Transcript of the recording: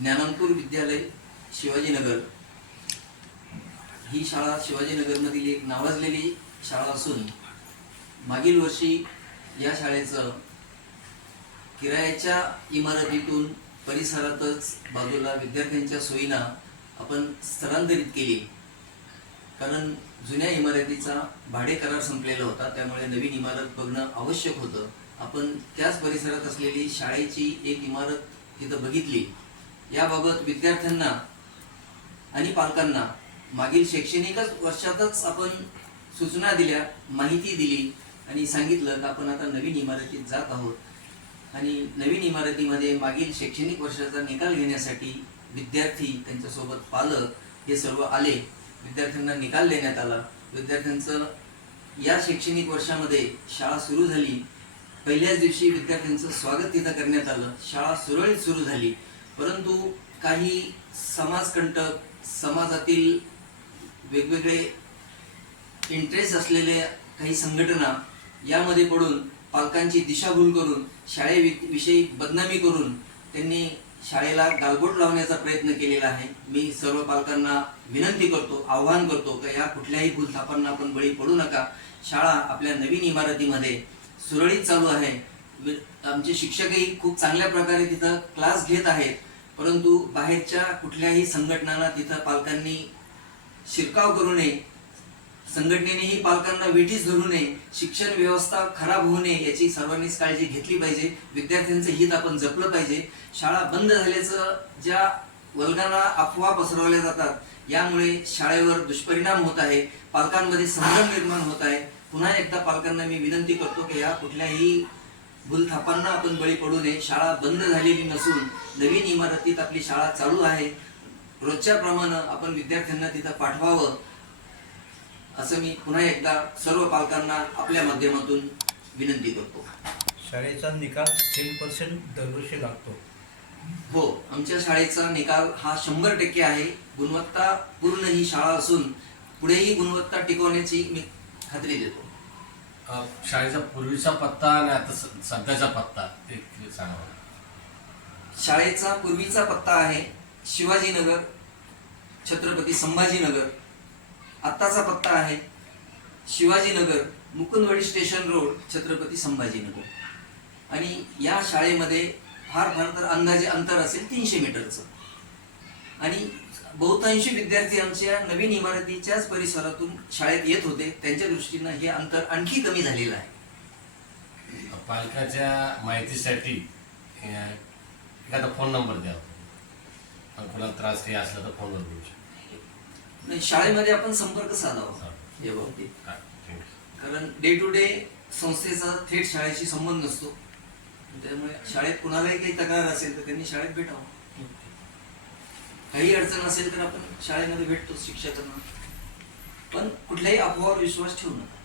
ज्ञानांकुर विद्यालय शिवाजीनगर ही शाळा शिवाजीनगरमधील एक नावाजलेली शाळा असून मागील वर्षी या शाळेचं किरायाच्या इमारतीतून परिसरातच बाजूला विद्यार्थ्यांच्या सोयीनं आपण स्थलांतरित केली, कारण जुन्या इमारतीचा भाडे करार संपलेला होता, त्यामुळे नवीन इमारत बघणं आवश्यक होतं. आपण त्याच परिसरात असलेली शाळेची एक इमारत तिथं बघितली. याबाबत विद्यार्थ्यांना आणि पालकांना मागील शैक्षणिकच वर्षातच आपण सूचना दिल्या, माहिती दिली आणि सांगितलं की आपण आता नवीन इमारतीत जात आहोत आणि नवीन इमारतीमध्ये मागील शैक्षणिक वर्षाचा निकाल घेण्यासाठी विद्यार्थी, त्यांच्यासोबत पालक हे सर्व आले. विद्यार्थ्यांना निकाल देण्यात आला. विद्यार्थ्यांचं या शैक्षणिक वर्षामध्ये शाळा सुरू झाली. पहिल्याच दिवशी विद्यार्थ्यांचं स्वागत तिथं करण्यात आलं. शाळा सुरळीत सुरू झाली. परंतु काही समाजकंटक, समाजातील वेगवेगळे इंटरेस्ट असलेल्या काही संघटना यामध्ये पडून पालकांची दिशाभूल करून शाळेविषयी बदनामी करून त्यांनी शाळेला गालबोट लावण्याचा प्रयत्न केलेला आहे. मी सर्व पालकांना विनंती करतो, आवाहन करतो की या कुठल्याही भूलथापांना आपण बळी पडू नका. शाळा आपल्या नवीन इमारतीमध्ये सुरळीत चालू आहे. आमचे शिक्षकही खूप चांगल्या प्रकारे तिथं क्लास घेत आहेत. परंतु बाहेरच्या कुठल्याही संघटनांना तिथं पालकांनी शिरकाव करू नये, संघटनेनेही पालकांना वेठीस धरू नये, शिक्षण व्यवस्था खराब होऊ नये याची सर्वांनीच काळजी घेतली पाहिजे. विद्यार्थ्यांचं हित आपण जपलं पाहिजे. शाळा बंद झाल्याचं ज्या वर्गांना अफवा पसरवल्या जातात, यामुळे शाळेवर दुष्परिणाम होत आहे, पालकांमध्ये संभ्रम निर्माण होत आहे. पुन्हा एकदा पालकांना मी विनंती करतो की या कुठल्याही भूलथापांना आपण बळी पडू नये. शाळा बंद झालेली नसून नवीन इमारतीत आपली शाळा चालू आहे. रोजच्या प्रमाणे आपण विद्यार्थ्यांना तिथं पाठवावं असं मी पुन्हा एकदा सर्व पालकांना आपल्या माध्यमातून विनंती करतो. शाळेचा निकाल 10% दरवर्षी लागतो. हो, आमच्या शाळेचा निकाल हा 100% आहे. गुणवत्तापूर्ण ही शाळा असून पुढेही गुणवत्ता टिकवण्याची मी खात्री देतो. शाळेचा पूर्वीचा पत्ता आणि आता सध्याचा पत्ता ते सांगा. शाळेचा पूर्वीचा पत्ता आहे शिवाजीनगर, छत्रपती संभाजीनगर. आत्ताचा पत्ता आहे शिवाजीनगर, मुकुंदवाडी स्टेशन रोड, छत्रपती संभाजीनगर. आणि या शाळेमध्ये फार तर अंदाजे अंतर असेल 300 मीटरचं. आणि बहुतांशी विद्यार्थी आमच्या नवीन इमारतीच्याच परिसरातून शाळेत येत होते. त्यांच्या दृष्टीनं हे अंतर आणखी कमी झालेलं आहे. पालकाच्या माहितीसाठी एखादा फोन नंबर द्यावा, कोणाला त्रास काही असला तर फोनवर बोलू शकतो. शाळेमध्ये आपण संपर्क साधावा या बाबतीत, कारण डे टू डे संस्थेचा थेट शाळेशी संबंध असतो. त्यामुळे शाळेत कुणालाही काही तक्रार असेल तर त्यांनी शाळेत भेटावं. काही अडचण असेल तर आपण शाळेमध्ये भेटतो शिक्षकांना. पण कुठल्याही अफवावर विश्वास ठेवू नका.